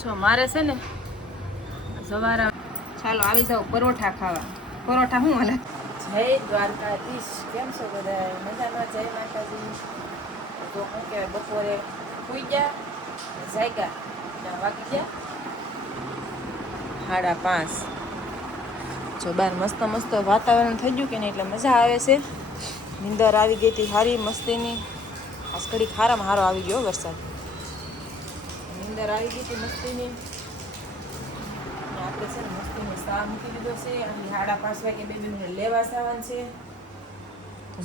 છો મારે છે ને સવારે ચાલો આવી જાવ પરોઠા ખાવા. પરોઠા શું હાલે? જય દ્વારકાધીશ. કેમ છો બધા? મજામાં? જય માતાજી. તો શું કહેવાય, બપોરે સુઈ ગયા જાગ્યા વાગી ગયા 5:30. જો બહાર મસ્ત મસ્ત વાતાવરણ થઈ ગયું કે નહીં એટલે મજા આવે છે. નીંદર આવી ગઈ હતી સારી મસ્તીની. આજ ઘડી ખારામાં સારો આવી ગયો વરસાદ. નીંદર આવી ગઈ હતી મસ્તીની. આપણે છે ને મસ્તીની સા મૂકી દીધો છે અને 5:30 વાગે બેબીને લેવા જવાનું છે.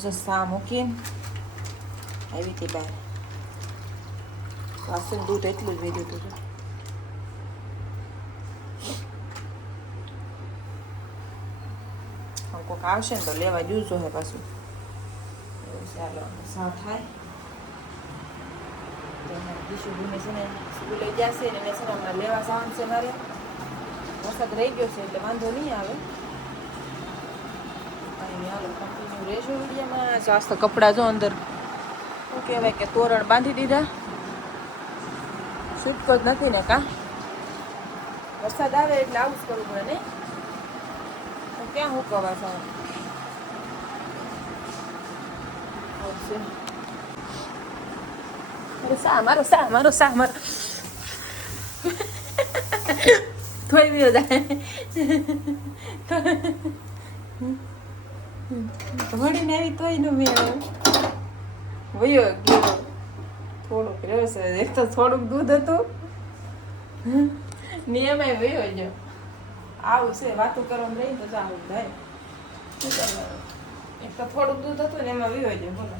જો સા મૂકીને આવી હતી બહાર. વાસણ દૂધ એટલું જ વેર્યું હતું. કોઈક આવશે ને તો લેવા જોજો હે પાછું. ચાલો સા થાય તો દીશુભૂને છે ને સ્કૂલે જશે ને એને છે ને હમણાં લેવા જવાનું છે મારે. વરસાદ રહી ગયો છે એટલે વાંધો નહીં આવે. અને હાલો કન્ટિન્યુ રહેજો વિડીયોમાં. આજ તો કપડાં જો અંદર શું કહેવાય કે તોરણ બાંધી દીધા. છૂટકો જ નથી ને કા વરસાદ આવે એટલે આવું જ કરવું પડે ને. તો ક્યાં હું કવા છું મારો સા થોડી દીધો જાય વળીને આવી તોય નો મેં વયો ગયો. થોડુંક રહ્યો છે. એક તો થોડુંક દૂધ હતું ને એમાંય વયો ગયો. આવું છે વાતું કરવાનું રહી તો આવું થાય. શું કરવાનું? એક તો થોડુંક દૂધ હતું ને એમાં વયો ગયો. બોલો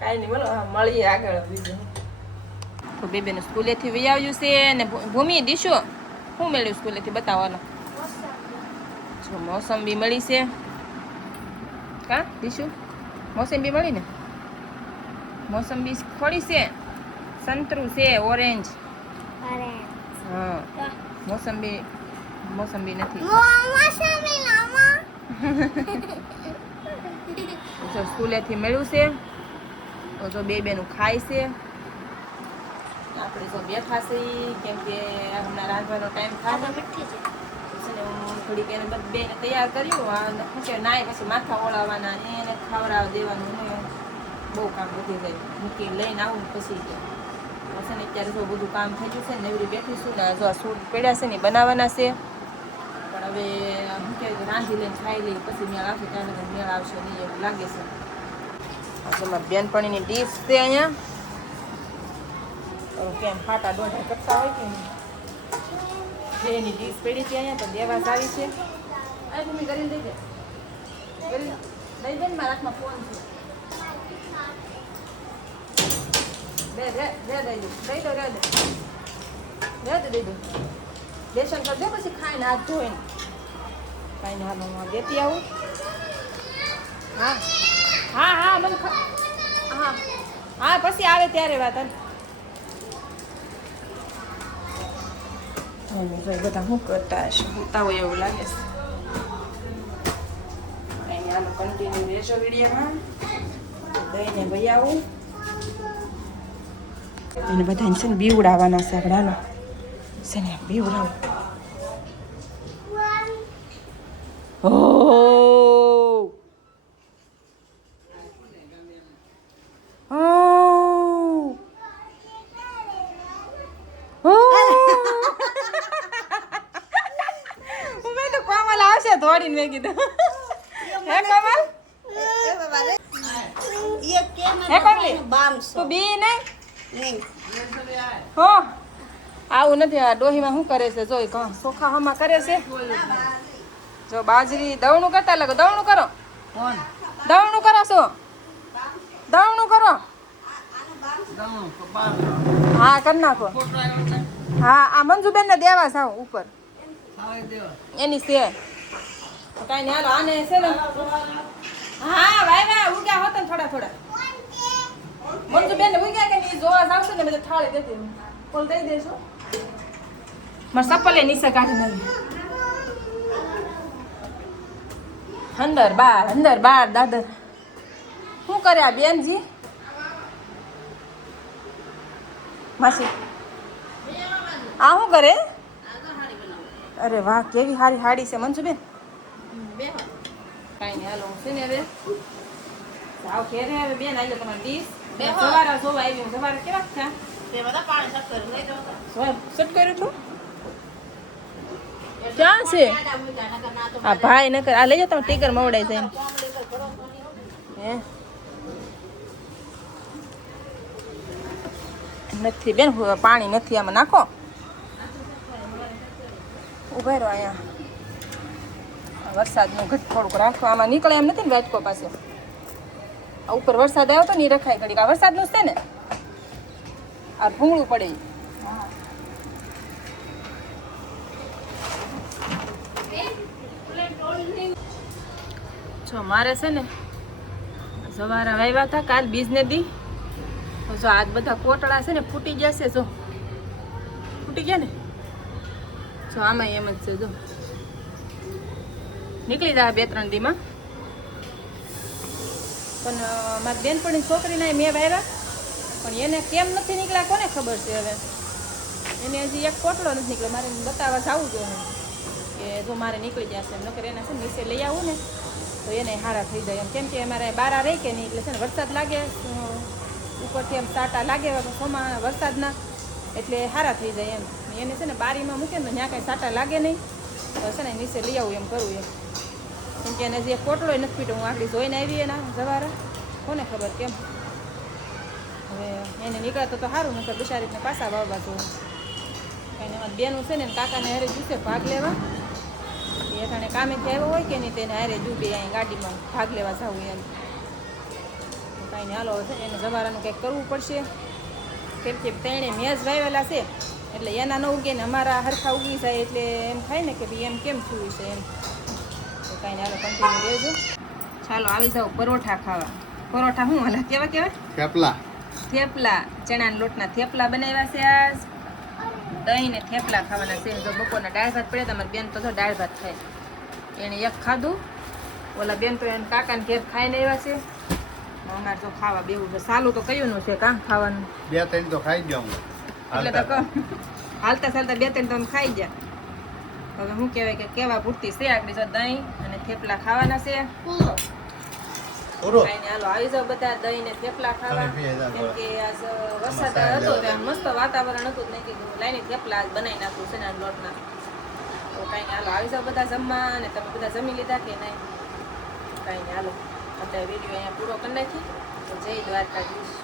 કાંઈ નહીં. બોલો મળીએ આગળ બીજું. તો બેબીને સ્કૂલેથી વહી આવ્યું છે ને ભૂમિ દીશો શું મળ્યું સ્કૂલેથી બતાવવાનો? જો મોસંબી મળી છે. કા દીશુ મોસંબી મળી ને? મોસંબી થોડી છે. સંતરું છે ઓરેન્જ. હા મોસંબી નથી. જો સ્કૂલેથી મળ્યું છે તો જો બેનું ખાય છે. આપણે જો બેઠા છીએ કેમ કે હમણાં રાંધવાનો ટાઈમ થાય છે ને હું થોડીક એને બેને તૈયાર કર્યું. શું કે નાય પછી માથા ઓળાવવાના ને એને ખવડાવવા દેવાનું ને બહુ કામ વધી જાય. મૂકી લઈને આવું પછી છે ને અત્યારે જો બધું કામ થઈ ગયું છે ને એવી બેઠીશું ને જો સૂટ પડ્યા છે ને બનાવવાના છે. પણ હવે શું કહેવાય રાંધી લઈને ખાઈ લઈએ પછી મેળ આવશે ત્યાં મેળ આવશે નહીં એવું લાગે છે. જેમાં બેનપણીની ડીશ છે અહીંયા. કેમ ફાટા દોઢા કરતા હોય કે એની ડીશ પડી છે અહીંયા તો દેવા સારી છે. આ તમે કરીને દઈ દે દઈ દે ને મારા હાથમાં ફોન છે. દઈ દો લેશન કરજો પછી ખાઈને હાથ ધોઈને ખાઈને હાથ દેતી આવું. હા મને હા પછી આવે ત્યારે વાત. બધા શું કરતા હશે હોતા હોય એવું લાગે છે. આનો કન્ટિન્યુ રહેજો વિડીયોમાં. દઈને ભાઈ આવું એને બધાને છે ને બીવડાવવાના છે. આપણે હાલો છે ને બીવડાવું. દોડીને મેં કીધું હે કમલ હે કમલી તું બી નહીં હો આવું નથી. આ ડોહીમાં શું કરે છે જોઈ ચોખા હમા કરે છે. જો બાજરી દવણું કરતા લાગો. દવણું કરો દવણું કરો છો દવણું કરો. હા કરી નાખો. હા આ મંજુબેન ને દેવા જાવ ઉપર એની છે. કઈ નહીં હાલો આને છે ને. હા ભાઈ ઉગ્યા હોત ને થોડા મંજુબેન ને ઉગ્યા કે જોવા જાવશે ને બધે થાળી દેતી કોલ દઈ દેશો. મારે ચપ્પલે નીચે કાઢી નાખી. અંદર બાર દાદર શું કરે આ બેનજી? માસી આ શું કરે? અરે વાહ, કેવી સારી સાડી છે મનસુબેન. કાંઈ નહીં, હાલો હું છે ને હવે આવ ઘેરે. હવે બેન આવી તમારે ડીશ સવારે જોવા આવી. સવારે કેવા થયા? શૂટ કર્યું છું. ક્યાં છે આ ભાઈ? ન કર આ લઈ જાઓ તમે. ટીકર મવડાઈ જાય હે નથી બેન, પાણી નથી આમાં. નાખો ઉભા રહો અહીંયા. વરસાદનું ઘટ થોડુંક રાખો. આમાં નીકળે એમ નથી ને રાજકો પાસે. આ ઉપર વરસાદ આવ્યો તો ને રખાય ઘડીક. આ વરસાદનું છે ને, આ ભૂંગળું પડે. જો મારે છે ને સવારે વાવ્યા હતા કાલ બીજને દી. તો જો આજ બધા કોટડા છે ને ફૂટી ગયા છે. જો ફૂટી ગયા ને. જો આમાં એમ જ છે. જો નીકળી જાય 2-3 દીમાં. પણ મારી બેનપણી છોકરીને મેં વાવ્યા પણ એને કેમ નથી નીકળ્યા કોને ખબર છે. હવે એને હજી એક કોટડો નથી નીકળ્યો. મારે બતાવવા જવું જોઈએ કે જો મારે નીકળી જશે એમ. નકર એના છે ને નીચે લઈ આવું ને તો એને હારા થઈ જાય એમ. કેમ કે અમારે બારા રહી કે નહીં એટલે છે ને વરસાદ લાગે ઉપરથી એમ સાટા લાગે સોમાં વરસાદના એટલે હારા થઈ જાય એમ. એને છે ને બારીમાં મૂકે ને ત્યાં કાંઈ સાટા લાગે નહીં તો છે ને નીચે લઈ આવું એમ કરવું એમ. કેમ કે એને જે કોટલો નથી પીટો. હું આખડી જોઈને આવી એના જવારા કોને ખબર કેમ. હવે એને નીકળતો તો સારું નકર બિચારીને પાછા વાવવા જોવું. કાંઈ એમાં બેનું છે ને કાકાને હારે જુસે ભાગ લેવા. એ અટાણે કામેથી આવ્યો હોય કે નહીં તેને હારે જુબે અહીં ગાડીમાં ભાગ લેવા જવું એમ. કાંઈ નહીં હાલો છે એને જવારાનું કંઈક કરવું પડશે. કેમ કે તેણે મેજ વાવેલા છે એટલે એના ન ઉગે ને અમારા હરખા ઉગી જાય એટલે એમ થાય ને કે ભાઈ એમ કેમ થયું છે એમ. તો કાંઈ નહીં હાલો કન્ટિન્યુ રહેજો. ચાલો આવી જાઓ પરોઠા ખાવા. પરોઠા શું હાલા કેવા કહેવાય? થેપલા. ચણાના લોટના થેપલા બનાવ્યા છે આજ. દહીં ને થેપલા ખાવાના છે. જો બપોરના દાળ ભાત પડ્યા. તમારી બેન તો દાળ ભાત ખાય. એને એક ખાધું. ઓલા બેન તો એને કાકાને ઘેર ખાઈને આવ્યા છે. અમારે તો ખાવા બેવું છે. સાલું તો કયું નું છે કામ ખાવાનું? 2-3 તો ખાઈ જાઉં એટલે તો કહું હાલતા ચાલતા 2-3 તો ખાઈ ગયા. હવે શું કહેવાય કે કેવા પૂરતી છે આટલી. જો દહીં અને થેપલા ખાવાના છે. હાલો આવી જાવ બધા દહીં ને થેપલા ખાવા. કેમ કે આજ વરસાદ હતો મસ્ત વાતાવરણ હતું. નહીં કીધું લાઈને થેપલા આજ બનાવી નાખું છે ને લોટના. તો કાંઈ નહીં હાલો આવી જાવ બધા જમવા. અને તમે બધા જમી લીધા કે નહીં? કાંઈ નહીં હાલો અત્યારે વિડીયો અહીંયા પૂરો કરી નાખી. તો જય દ્વારકાધીશ.